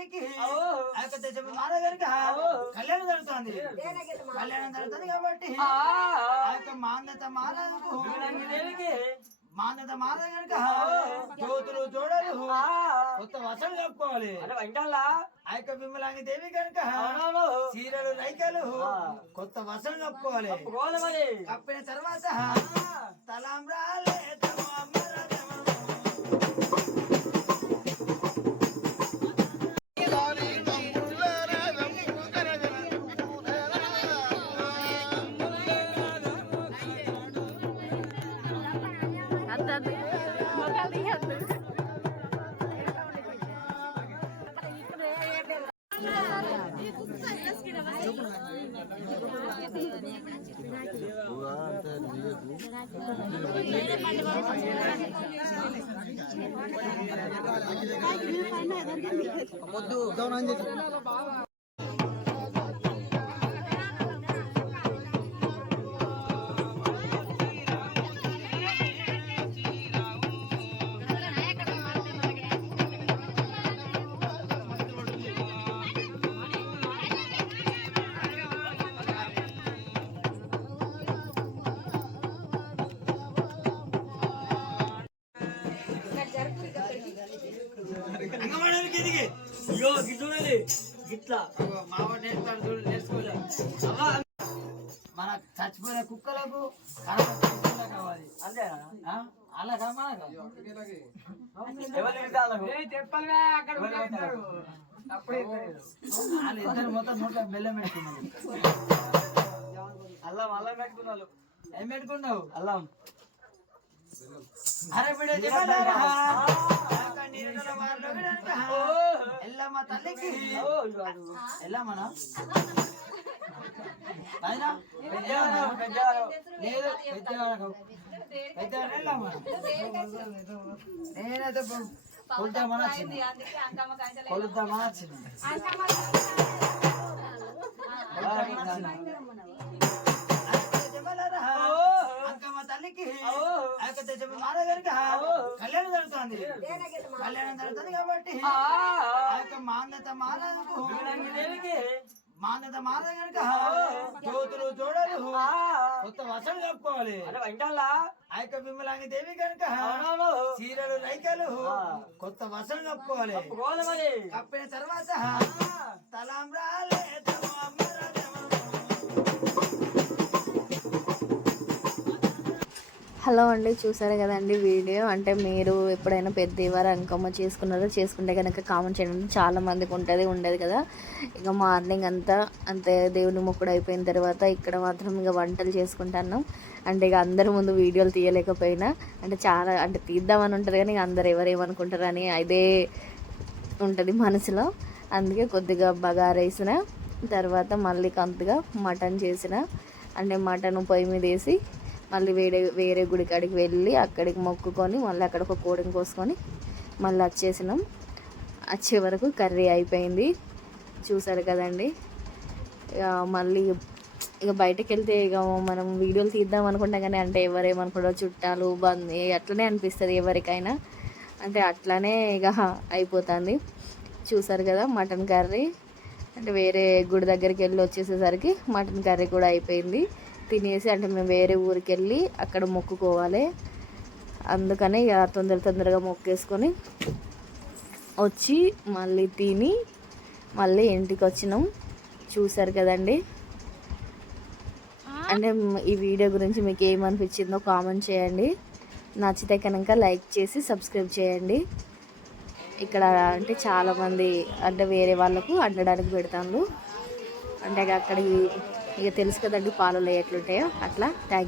తల్లికి ఆ యొక్క దశమ మాల కనుక కళ్యాణం జరుగుతుంది. కళ్యాణం జరుగుతుంది కాబట్టి ఆ. యొక్క మాందత మాలకు మాందత మాల కనుక జ్యోతులు చూడలు కొత్త వసలు కప్పుకోవాలి. ఆ యొక్క విమలాంగి దేవి కనుక చీరలు రైకలు కొత్త వసలు కప్పుకోవాలి. కప్పిన తర్వాత మొద్దు మన చచ్చిపోయిన కుక్కలకు కావాలి అంతేనా? అలాగా వాళ్ళు ఇద్దరు మొత్తం నోట్లో బెల్లం పెట్టుకున్నారు అల్లం. అల్లం పెట్టుకున్నాను ఏం పెట్టుకున్నావు అల్లం అరే బిడ్డ ఎల్లమ్మ తల్లికి ఎల్లమ్మనా అయినా లేదు పెద్దవాళ్ళకు పెద్దవాళ్ళు ఎల్లమ్మ నేనైతే కొలుద్దామని వచ్చింది. కొలుద్దామని వచ్చింది. కనుక కళ్యాణం జరుగుతుంది. కళ్యాణం జరుగుతుంది కాబట్టి ఆ. యొక్క మాందత మాలకు మాందత మాల కనుక జ్యోతులు చూడలు కొత్త వసలు కప్పుకోవాలి. ఆ యొక్క విమలాంగి దేవి కనుక చీరలు రైకలు కొత్త వసలు కప్పుకోవాలి. కప్పిన తర్వాత తలాంబ్రాలే తమ హలో అండి చూసారు కదండి వీడియో? అంటే మీరు ఎప్పుడైనా పెద్ద ఎవరు అంకమ్మ చేసుకున్నారో చేసుకుంటే కనుక కామెంట్ చేయడం. చాలా మందికి ఉంటుంది ఉండదు కదా. ఇక మార్నింగ్ అంతా అంతే దేవుని మొక్కుడు అయిపోయిన తర్వాత ఇక్కడ మాత్రం ఇక వంటలు చేసుకుంటున్నాం. అంటే ఇక అందరి ముందు వీడియోలు తీయలేకపోయినా అంటే చాలా అంటే తీద్దామని ఉంటుంది కానీ ఇక అందరు ఎవరు ఏమనుకుంటారని అదే ఉంటుంది మనసులో. అందుకే కొద్దిగా బగారేసిన తర్వాత మళ్ళీ కంతగా మటన్ చేసిన. అంటే మటన్ పొయ్యి మీద వేసి మళ్ళీ వేరే వేరే గుడి కాడికి వెళ్ళి అక్కడికి మొక్కుకొని మళ్ళీ అక్కడ ఒక కోడిని కోసుకొని మళ్ళీ వచ్చేసినాం. వచ్చే వరకు కర్రీ అయిపోయింది. చూసారు కదండి? ఇక మళ్ళీ ఇక బయటకు వెళ్తే ఇక మనం వీడియోలు తీద్దాం అనుకుంటాం కానీ అంటే ఎవరేమనుకుంటారో చుట్టాలు బంద్ అట్లనే అనిపిస్తుంది ఎవరికైనా. అంటే అట్లానే ఇక అయిపోతుంది. చూసారు కదా మటన్ కర్రీ. అంటే వేరే గుడి దగ్గరికి వెళ్ళి వచ్చేసేసరికి మటన్ కర్రీ కూడా అయిపోయింది. తినేసి అంటే మేము వేరే ఊరికి వెళ్ళి అక్కడ మొక్కుకోవాలి. అందుకనే ఇక తొందర తొందరగా మొక్కేసుకొని వచ్చి మళ్ళీ తిని మళ్ళీ ఇంటికి వచ్చినాం. చూసారు కదండి? అంటే ఈ వీడియో గురించి మీకు ఏమనిపించిందో కామెంట్ చేయండి. నచ్చితే కనుక లైక్ చేసి సబ్స్క్రైబ్ చేయండి. ఇక్కడ అంటే చాలామంది అంటే వేరే వాళ్ళకు అడ్డడానికి పెడతాను అంటే అక్కడికి ఇక తెలుసు కదండి పాలలో ఎట్లుంటాయో అట్లా థ్యాంక్